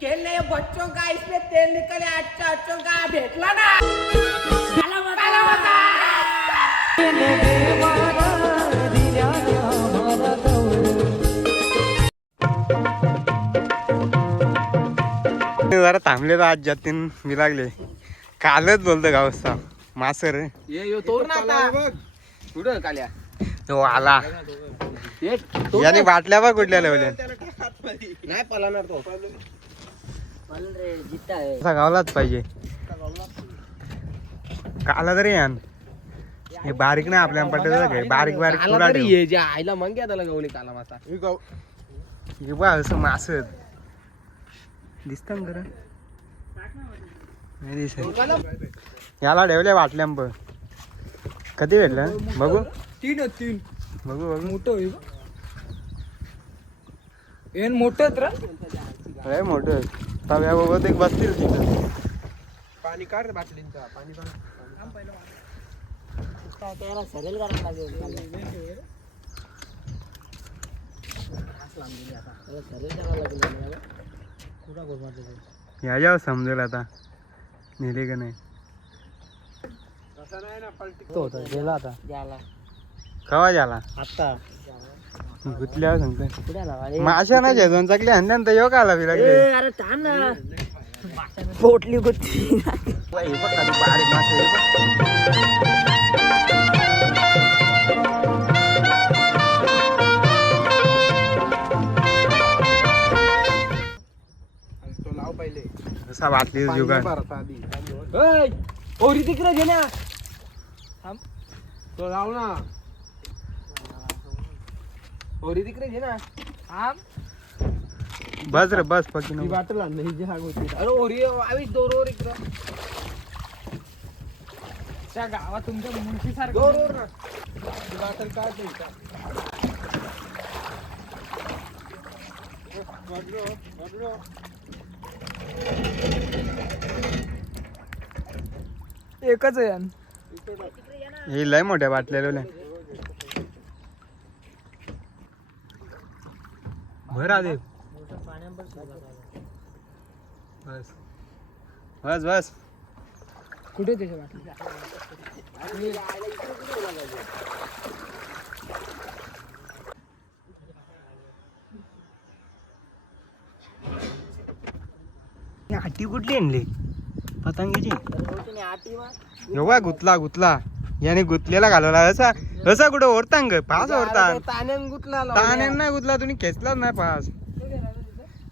खेलने बच्चों का इसमें तेल निकले अच्छा अच्छों का भेटला ना. जरा थांबले तर आज जातीन मी लागले. कालच बोलतो गावचा. मासर ये ना कुठं काल्या? तो आला. ये याने बाटल्या बघ कुठल्या लावल्या. नाही पलाणार तो. असा गावलाच पाहिजे. काला तरी यान हे बारीक नाही आपल्या पटत काय बारीक बारीक ठेव ये जे आईला मग त्याला गवली काला मासा. हे बघ असं मास दिसत ना नाही दिसत. याला ठेवले बाटल्या पण कधी भेटलं? बघू. तीन तीन. बघू बघू. मोठं होईल एन मोठं रा मोठं तव्या बघत एक बसतील तिथं पाणी काढ बाटलींचा पाणी या जाव समजेल आता नेले का नाही गेला आता कवा झाला आता गुतल्यावर सांगतो माशा नाही दोन चाकले तर का आला बी लागले? अरे थांब ना. पोटली जुगाड? ओरी तिकडे घे ना तो लाव ना. ओरी तिकडे घे ना. बस रे बस पकी ही नको. बाटल आण ही जी हाग होती. अरे ओरी आवीच दोर ओर इकडं. त्या गावात तुमच्या मुंशी सारखं दोर ओर ना ही बाटल काढ इथं. एकच आहे यान. हे लय मोठ्या बाटल्या लावल्या. भर आधी बस. बस बस. कुठे त्याच्या वाटलं हाटी कुठली आणली? पतंगीची? एवढा गुतला गुतला. याने गुतलेला घालवला असा असा कुठं ओढतांग पास ओढतान ताण्यान गुतला ताण्यान नाही गुतला तुम्ही खेचलाच नाही पास.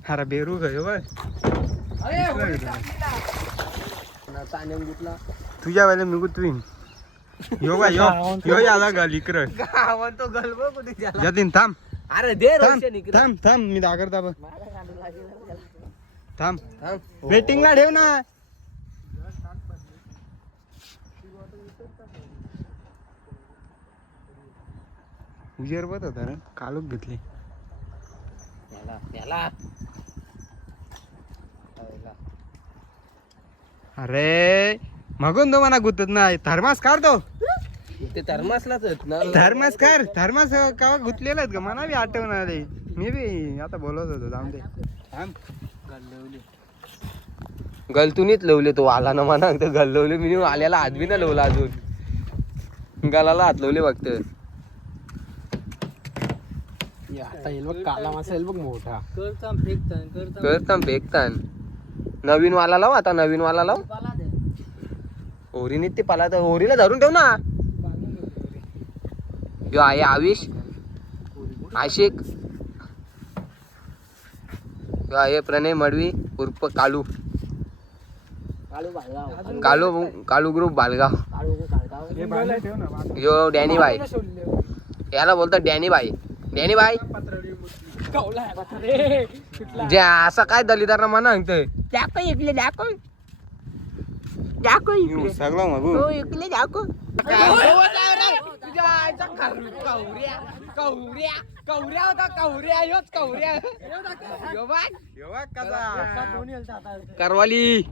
अरे बेरू ग बघ ताण्यान गुतला. तुझ्या वेळेला मी गुतवीन. यो बा यो. यो याला ग लिकर गावात तो गलब कुठे झाला थांब. अरे दे थांब रोशन इकडे. थांब थांब मी दाखवता बघ. थांब. थांब. वेटिंगला ठेव ना. उजेर बघ होता रे कालूक घेतले. याला याला. अरे मगून तो मला गुतत नाही. थर्मास काढ तो. ते थर्मासलाच ना. थर्मास कर थर्मास का गुतलेला आहेत का मला बी आठवण आले. मी बी आता बोलत होतो जाऊन दे. थांब. गलतुनीच लवले तो आला ना म्हणा. तर गल्लवले मी आल्याला हात बी ना लवला अजून. गालाला हात लवले फक्त. आता येईल बघ काला मासा येईल बघ मोठा. करताम फेकतान नवीन वाला लाव आता नवीन वाला लाव ओरीने ते पाला तर. ओरीला धरून ठेव ना. यो आहे आविष. आशिक. यो आहे प्रणय मडवी उर्फ Kalu. Kalu Kalu group Balgaon. Yo Danny bye याला बोलतात Danny bye Danny by J असं काय दलितांना म्हणा सांगतोय दाखव इकडे दाखव. दाखव येऊ सगळं मगू. हो इकडे दाखव. होता योच करवाली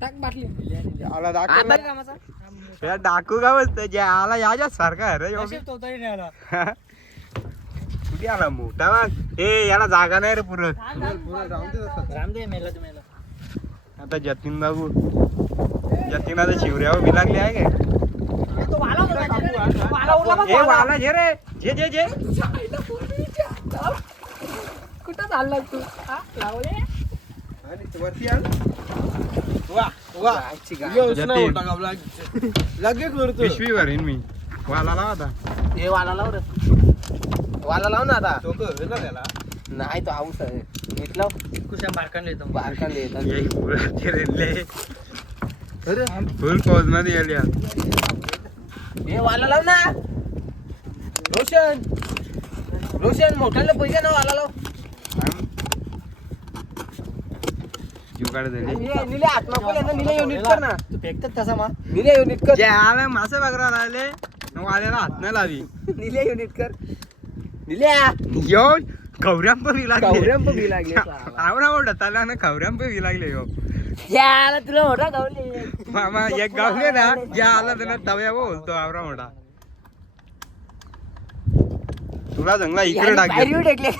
टाक बाटली आला दाखव डाकू का बसत जे आला याच्या सारखा रे तो तरी नाही आला किती आला मोठा वाघ ए याला जागा नाही रे पुरत. रामदेव मेला तुम्ही आता जतीन बाबू. जतीन आता शिवऱ्यावर बी लागले आहे काय? ए वाला जे रे. जे जे जे कुठं चाललाय तू? हा? लावले जतीन. लगेच करतो पिशवी भरीन मी. वाला लावा आता. हे वाला लाव रे. वाला लाव ना आता. नाही तो आऊस आहे. नीट लाव. कुशा बारकांना येतो बारकांना येतात रेले फुल पॉजमध्ये आज. हे वाला लाव ना. रोशन. रोशन मोठ्याला पैसे ना वाला लाव. निले निले आत्मा कोण आहे ना निले युनिट कर ना. तू फेकतात तसा मा. निले युनिट कर. जे आला मासे बकरा लागले वाल्याला हात नाही लावी. निले युनिट कर. निल्या यो खवऱ्यां पण लागले. कवऱ्यां पण बी लागले. आवडा आवडत त्याला ना खवऱ्यां पण लागले यो. याला तुला मोठा गावले मामा एक गावले ना या आला तर बोलतो आवरा मोठा. तुला जंगला इकडे टाकले टेकले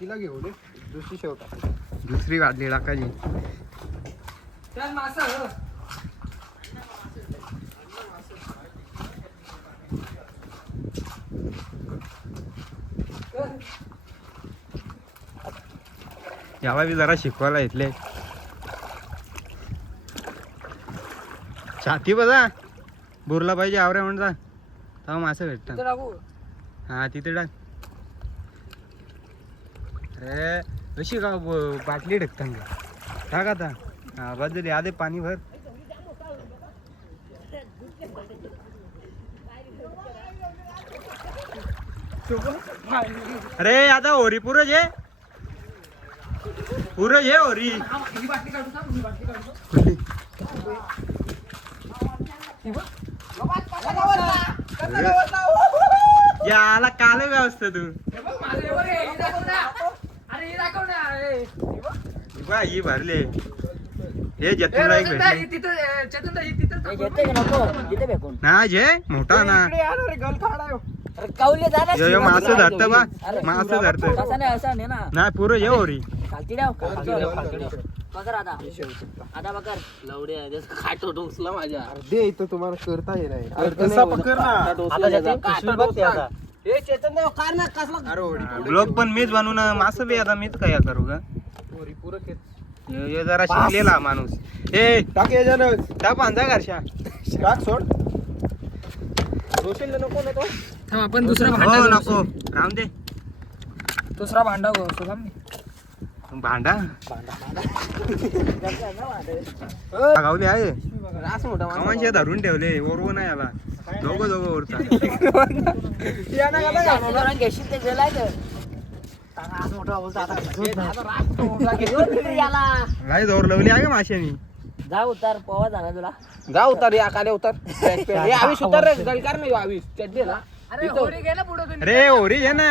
तिला घेऊन ये. दुसरी शेवटा. दुसरी वाढली टाकायची. याला बी जरा शिकवायला येतले छाती बघा. बुरला पाहिजे आवऱ्या म्हणता तेव्हा मासे भेटतात. टाकू हा तिथे टाक. अरे अशी का बाटली ढकतान का टाक आता. हा बस झाली. आधे पाणी भर. अरे आता होरी पुरं जे पुरं जे होरी याला काल व्यवस्था तू. बा ही भरले. हे जतीनला एक चेतन भेटले. ना जे मोठा ना. कावले यो यो मासं धरत बा. मासं धरत. तसा नाही असा नाही ना. नाही पुरं ये होरी खालती डाव पकड आता. आता पकड. लवड्या खाटो डोसला माझ्या. दे इथं तुम्हाला करता येणार करता कसा नाही पकड ना. आता जाते, पिशवी बघते आता. हे चेतन देव कार ना कसला ब्लॉग पण मीच बनवून मासं बी आता मीच काय करू ग. पोरी पुरं खेच. यो यो जरा शिकलेला माणूस. ए टाक याच्यानं त्या पांजा घरशा टाक सोड. रोशनला नको ना तो थांब आपण दुसरा हो भांडा नको राम दे दुसरा भांडा गो सुलाम भांडा गावले आहे रास मोठा माणूस. कमांशे धरून ठेवले ओरवू नाही याला दोघं दोघं ओरता या ना गाला या. जनावरांना घेशील ते गेलाय तर. याला. काय जोर लावली आहे का माशानी जा उतार पवा झाला तुला. जा उतार या काले उतार. हे आविष उतार रे गलकार नाही आविष चड्डी ना. अरे होरी पुढं घे ना.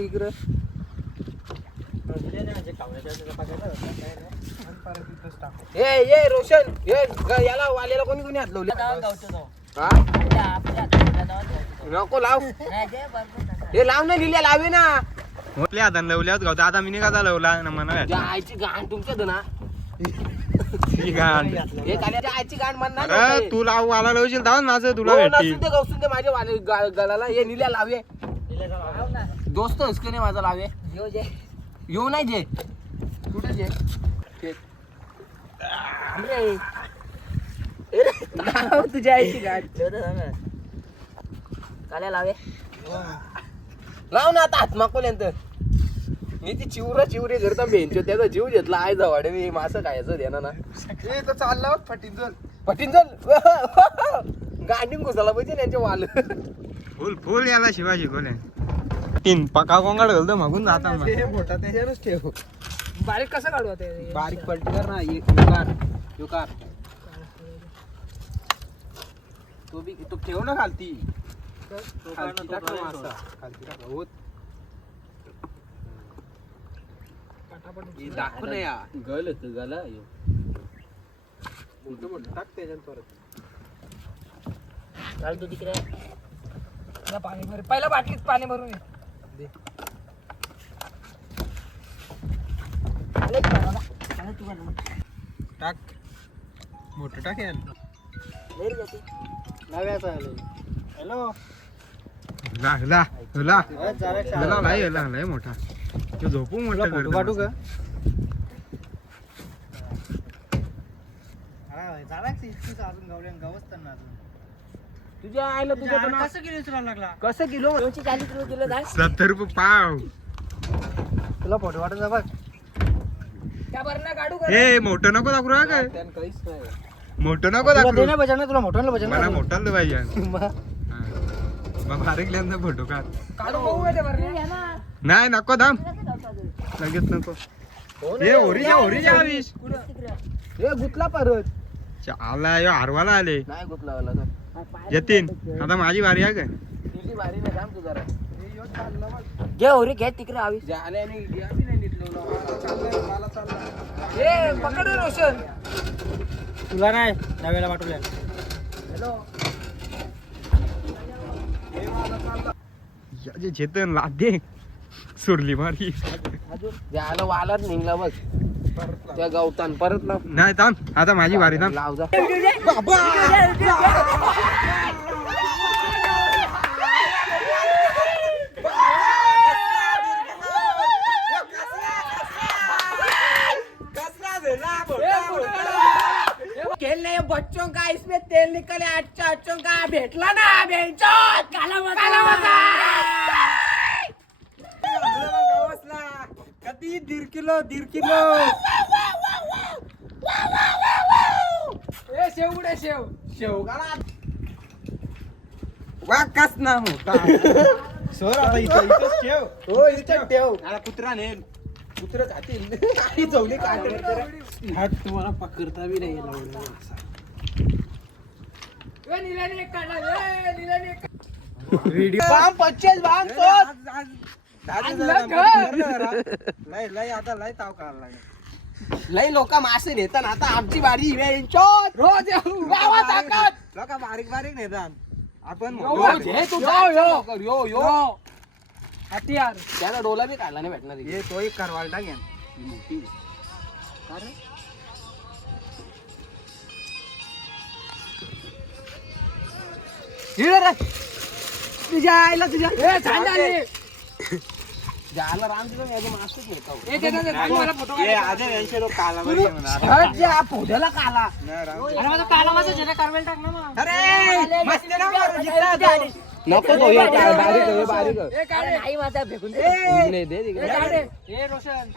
इकडं. ए ये रोशन. ये याला वाल्याला कोणी कोणी हात लावले. हा? नको लाव. हे लाव ना लिहिल्या लावे ना. आपल्या हाताने लवल्यात गावता. आता मी का लवला ना म्हणा आईची गाण तुमच्या ना. ही. हे काल्याच्या आईची गाण म्हणणार अरे. तू. लावू आला लावशील तेव्हाच माझं तुला हो, भेटतील. ते गवसून ते माझ्या वाले गा- गळाला. हे निल्या लावे. दोस्त हसके नाही माझा लावे यो. जे. येऊ नाही जे कुठे जे रे. तुझ्या आईची ना. काल्या लावे लाव ना आता हात मागवल्यानंतर मी ती चिवरा चिवरे करता बेंचो त्याचा जीव घेतला. आय जवाडे मी मासं खायचं देणार ना. ए तर चालला चल पटीन चल गांडीन घुसाला पाहिजे ना यांच्या वाल. फुल फुल याला शिवा शिकवले तीन पका कोंगाड घालतो मागून जाता मग. हे मोठा त्याच्यावरच ठेव बारीक कसं काढू आता हे? बारीक पलटी कर ना ये- यो कार यो कार तो बी तो ठेव ना खालती. खालती टाक ना मासा. खालती टाक. हो. हे दाखव ना या. गल गला मोठं मोठं टाक त्याच्यात परत. चाल तू तिकडे. पाणी भर. पहिला बाटलीत पाणी भरून ये. टाक. मोठं टाक हॅलो? लाई हला हलाय मोठा. तो झोपू मोठा फोटो पाठवू का? तुझ्या आईला तुझ्या पण कसं किलो उचलायला लागला? कसं किलो दोनशे चाळीस किलो किलो जा सत्तर रुपये पाव. तुला फोटो पाठवू बघ. त्या काढू का? ए मोठं नको दाखवू हा काय? त्यानं काहीच नाही. मोठं नको तुला दाखवू. बजाना तुला मोठं मला मोठाच दे पाहिजे. हा. मग बारीक फोटो काढ. काढू बघू का भरण्या नाही नको दाम लगेच नको. ए ओरीच्या ओरीच्या आविष. ए गुतला परत. आला यो हरवाला आले. नाही गुतला वाला तर. यतीन. आता माझी बारी आहे काय तुझी बारी नाही थांब तू जरा. घे होरी घे तिकडे आवी जाल्याने घ्या बी नाही नीट ए पकड रोशन. तुला नाही नव्याला पाठवल्या. याचे चेतन लादे सुरली मारी. वालाच निघला बघ. त्या गवतान. परत लाव. नाही थांब. आता माझी बारी थांब. लाव जा. बच्चों का? इसमें तेल निकले अच्छा अच्छों का? भेटला ना बेंचोत काला मसा कधी दीड किलो दीड किलो ए शेवडे शेव वाकच ना मोठा सर आता इथं इथंच ठेव. हो इथं ठेव. आता कुत्रा नेल. कुत्र खातील. काही हात तुम्हाला पकडता बी नाही पच्चीस बाम लय लय आता लय ताव काढला लई लोक मासे नेतात आता आमची बारी. रोज गावात लोक बारीक बारीक नेतात. आपण हे तू यो. यो. यो. हत्यार त्याला डोला बी काढला नाही भेटणार. हे तो एक करवाल टाक यान. तुझ्या आईला तुझ्या ए जायला राम याचं हे काढायचा. आधी यांचे लोक काला बरी म्हणा. हट जा, पोढ्याला काला नाही, राम. अरे माझा काला माझा जेने कारवेल टाक ना मग. अरे मस्त ना बरं, जिंकला तो. नको तो हे बारीक आहे, हे बारीक आहे. नाही माझा फेकून दे. तिकडे. ए रोशन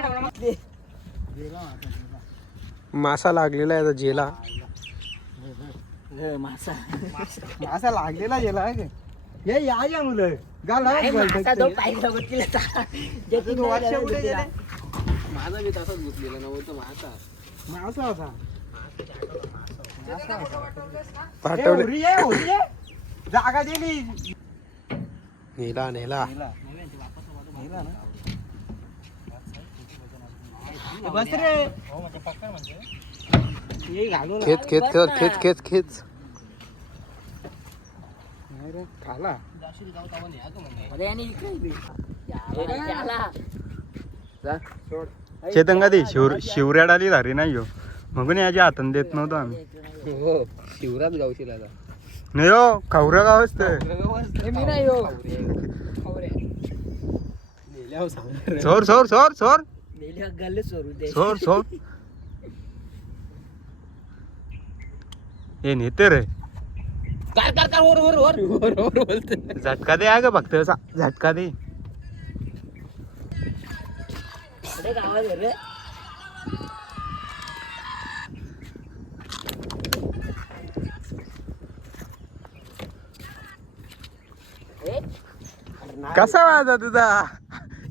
ठेवला मग. मासा लागलेला आहे आता जेला हे, मासा असा लागलेला गेला आहे का? हे या या मुलं. गाल वर्ष कुठे गेला. माझा बी तसाच गुतलेला नव्हतं मासा. मासा होता. उरी उरी ये. जागा दिली नेला नेला. ना? बस रे. हे घालून खेच खेच खेच खेच खेच. नाही रे, खाला. चेतन का ते शिवर शिवऱ्याड आली धारी नाही हो. मग याची हातून देत नव्हतो आम्ही. हो शिवरात गावशील आता. नाही हो खवरं गाव असतं मी नाही हो. खवरे. सोर सोर सोर सोर. सोर सोर. हे नेते रे. कर कर कर वर वर वर. वर वर बोलते झटका दे ग फक्त असा झटका दे. आहे रे. कसा वाजा तुझा?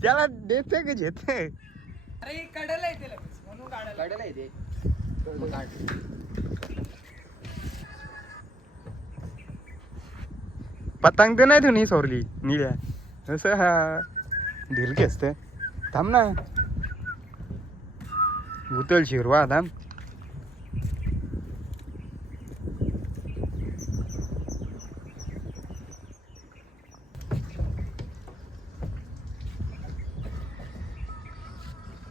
त्याला देते का घेते अरे हे काढायला येते लगेच, म्हणून काढायला. काढायला येते. पतंग तर नाही तुम्ही सोरली. निळ्या असं हा. ढिलकी असते थांब ना. भूतल शिरवा थांब.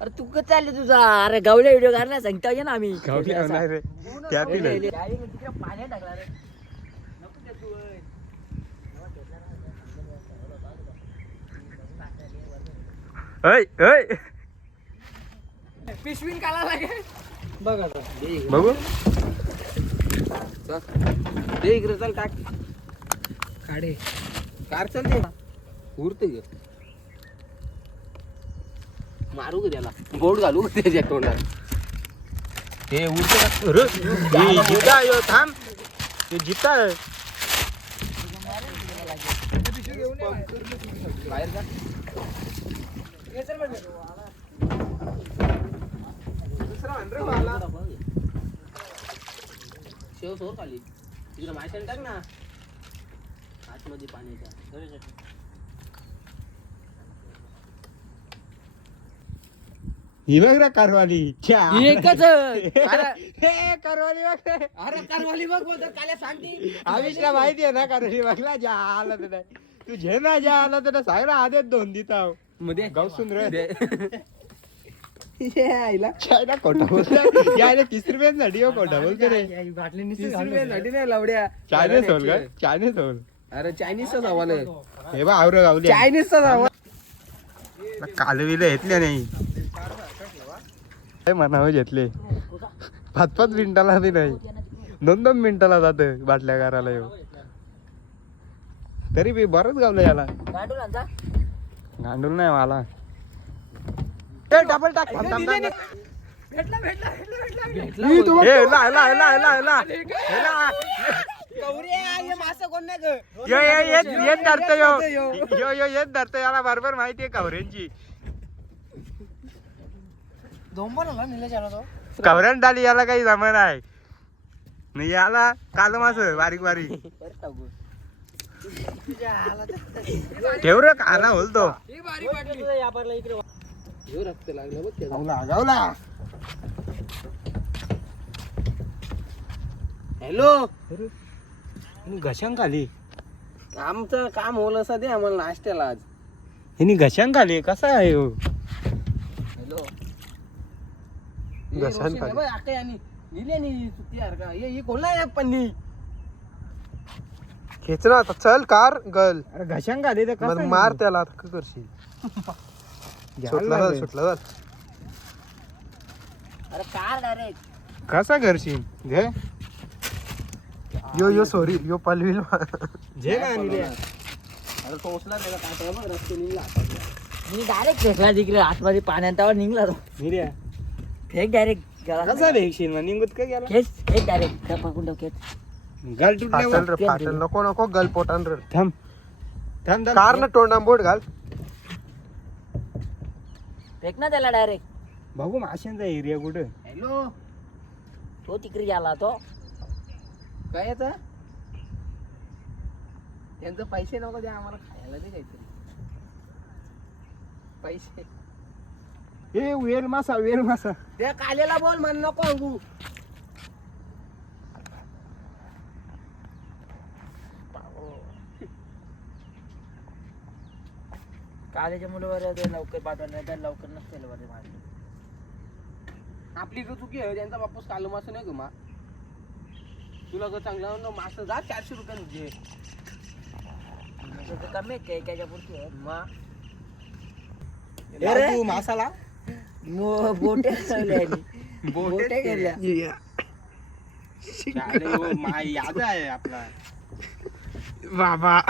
अरे तू कसं चालले तुझा? अरे गावल्या व्हिडिओ काढला सांगता ना आम्ही. गावठी नाही रे. त्यातील पाण्यात टाकला रे. ऐ ऐ. पिशवीन काला लागेल. बघू दे इकडे. चल. टाक. काढे. कार चल दे. उरते ग. मारू ग त्याला. बोट घालू ग त्याच्या तोंडात. हे उलट अरे हे जिता यो थांब. हे जिता. बाहेर जा. शेव सोर खाली. तिकडे माशाने टाक ना. आतमध्ये पाण्याच्या ही बघ रे कारवाली. एकच हे कारवाली बघ. अरे कारवाली बघ बोलतो काल्या सांगते. आविषला माहिती आहे ना कारवाली बघला ज्या आला तर नाही. तू झे ना ज्या आला तर सांग ना आधीच दोन दिता. मध्ये? गावसून रे आईला. चायना खोटा बोलतो यायला तीस रुपयांसाठी हो खोटा बोलतो रे. तीस रुपयासाठी नाही लावड्या. चायनीज होल का? Chinese hole. अरे चायनीजचाच आहे. हे बा आवर गावली चायनीजचाच हवाल कालवीला घेतले नाही. काय म्हणावं घेतले. पाच पाच मिनिटाला बी नाही. दोन दोन मिनिटाला जात बाटल्या घराला येऊ तरी बी बरंच गावलं याला. गांडूल नाही मला. ए, डबल टाक. भेटला भेटला भेटला भेटला ए, ला, ला, ला, ला, ला. ला. गौरी आहे, मासं कोण नाही ग? यो, यो, येत धरतो यो. यो. यो येत धरतो याला बरोबर माहितीये कवऱ्यांची कवऱ्यान डाली याला काही जमा नाही. नाही याला काल मास बारीक. बारीक ठेव रे काला बोलतो. गावला हॅलो. घशांक आली आमचं काम होलं असं दे आम्हाला नाश्त्याला आज. हिनी घशांक आली कसा आहे हो? हॅलो. घशान खाली. आकाय आणि दिली आणि सुट्टी यार का? हे कोणला आहे पन्नी? खेच ना आता चल कार गल. अरे घशांक आली तर मग कसं मार त्याला आता काय करशील? सुटला चल अरे कार डायरेक्ट कसा करशील? घे. यो यो सॉरी यो पलविल घे ना. अरे त्याला काय बघ रस्ते निघला. मी डायरेक्ट फेकला तिकडे आतमध्ये पाण्यात तेव्हा निघला तो. निल्या. फेक डायरेक्ट कसा भेटशील निघत का गेला? खेच खेच डायरेक्ट पकडून ठेव खेच. गाल फाटल रे फाटल. नको नको गल पोटान रे. थांब थांब थांब कार ना तोंडा बोट घाल. फेक ना त्याला डायरेक्ट बघू माशांचा एरिया कुठं. हॅलो. तो तिकडे गेला तो. काय येतं त्यांचं पैसे नको द्या आम्हाला खायला दे काहीतरी. पैसे. ए वेल मासा वेल मासा. त्या कालेला बोल म्हण नको सांगू कालेच्या मुलावर ते लवकर पाठवलं नाही तर लवकर नसतील बरे माझे आपली का चुकी आहे त्यांचा बापूस काल मास नाही का तुला का चांगला न मास जा चारशे रुपये घे कमी आहेत त्याच्या पुरती मा. तू मासाला बोटे बोटे गेल्या याद आहे आपला. बाबा.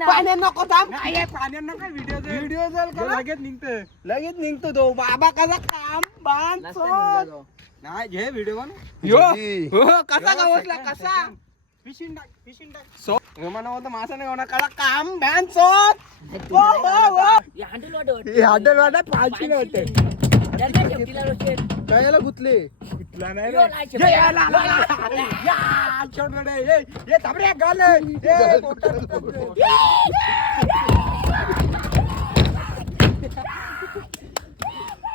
पाण्यात नको थांब. व्हिडिओ व्हिडिओ लगेच निघतं लगेच निघतो तो. बाबा कसा काम बांध सोड. नाही घे व्हिडिओ यो. हो, कसा गावसला कसा? फिशिंग टाक फिशिंग टाक. म्हणा होतं मासा नाही होणार. कला काम बॅन सोड. हो, हो, हो. हँडल वाटत पाचशे नव्हते रोशेल कायला गुतले. इथला नाही यो, रे. ये, शेवटी. ये, ला, ला, ला. या, छोड रे, ये, ये, थांब रे, गाल, ये, मोठा नको.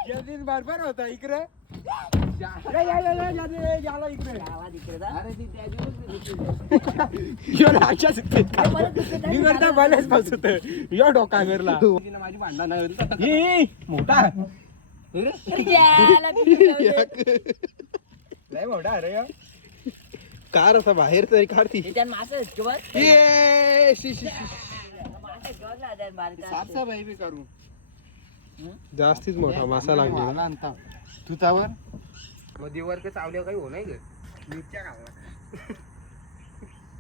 जल्दीच बरोबर होता इकडे. या, या, या, या, या, या, याला इकडे. यो लाच्या सुट्टीत काय? मी करता बसत यो डोका घरला तिने माझी भांडणं मोठा. याला? लय मोठा अरे. कार असा बाहेर तरी काढती. ये शी, बी करू जास्तीच मोठा मासा लागला. तू त्यावर? मध्ये वर चावल्या काही हो नाही ग. मिरच्या घालला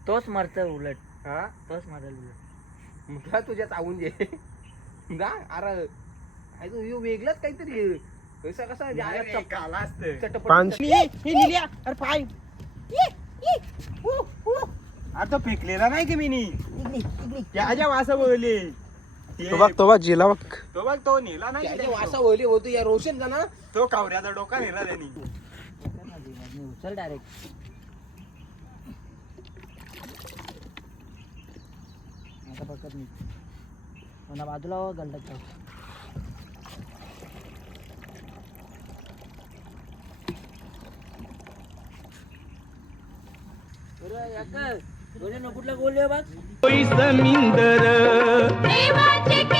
तोच मरत उलट. हा? तोच मरेल उलट. तुझ्या चावून दे जा अरे काय तो ह्यो वेगळाच काहीतरी आहे. कसा कसा चप- काला असतं चटपट- अरे पाय. आता फेकलेला नाही की मी त्याच्या वासा बोलले तो बघ तो बघ जिला बघ. तो बघ तो नेला नाही त्याने. वासा ओली होतो या रोशन जाना. तो कावऱ्याचा डोका नेला त्यांनी. उचल डायरेक्ट आता पकड मी पुन्हा बाजूला हो गलडत ठेव. अरे याकर, दोन्ही नको कुठला गोल बघ. देवा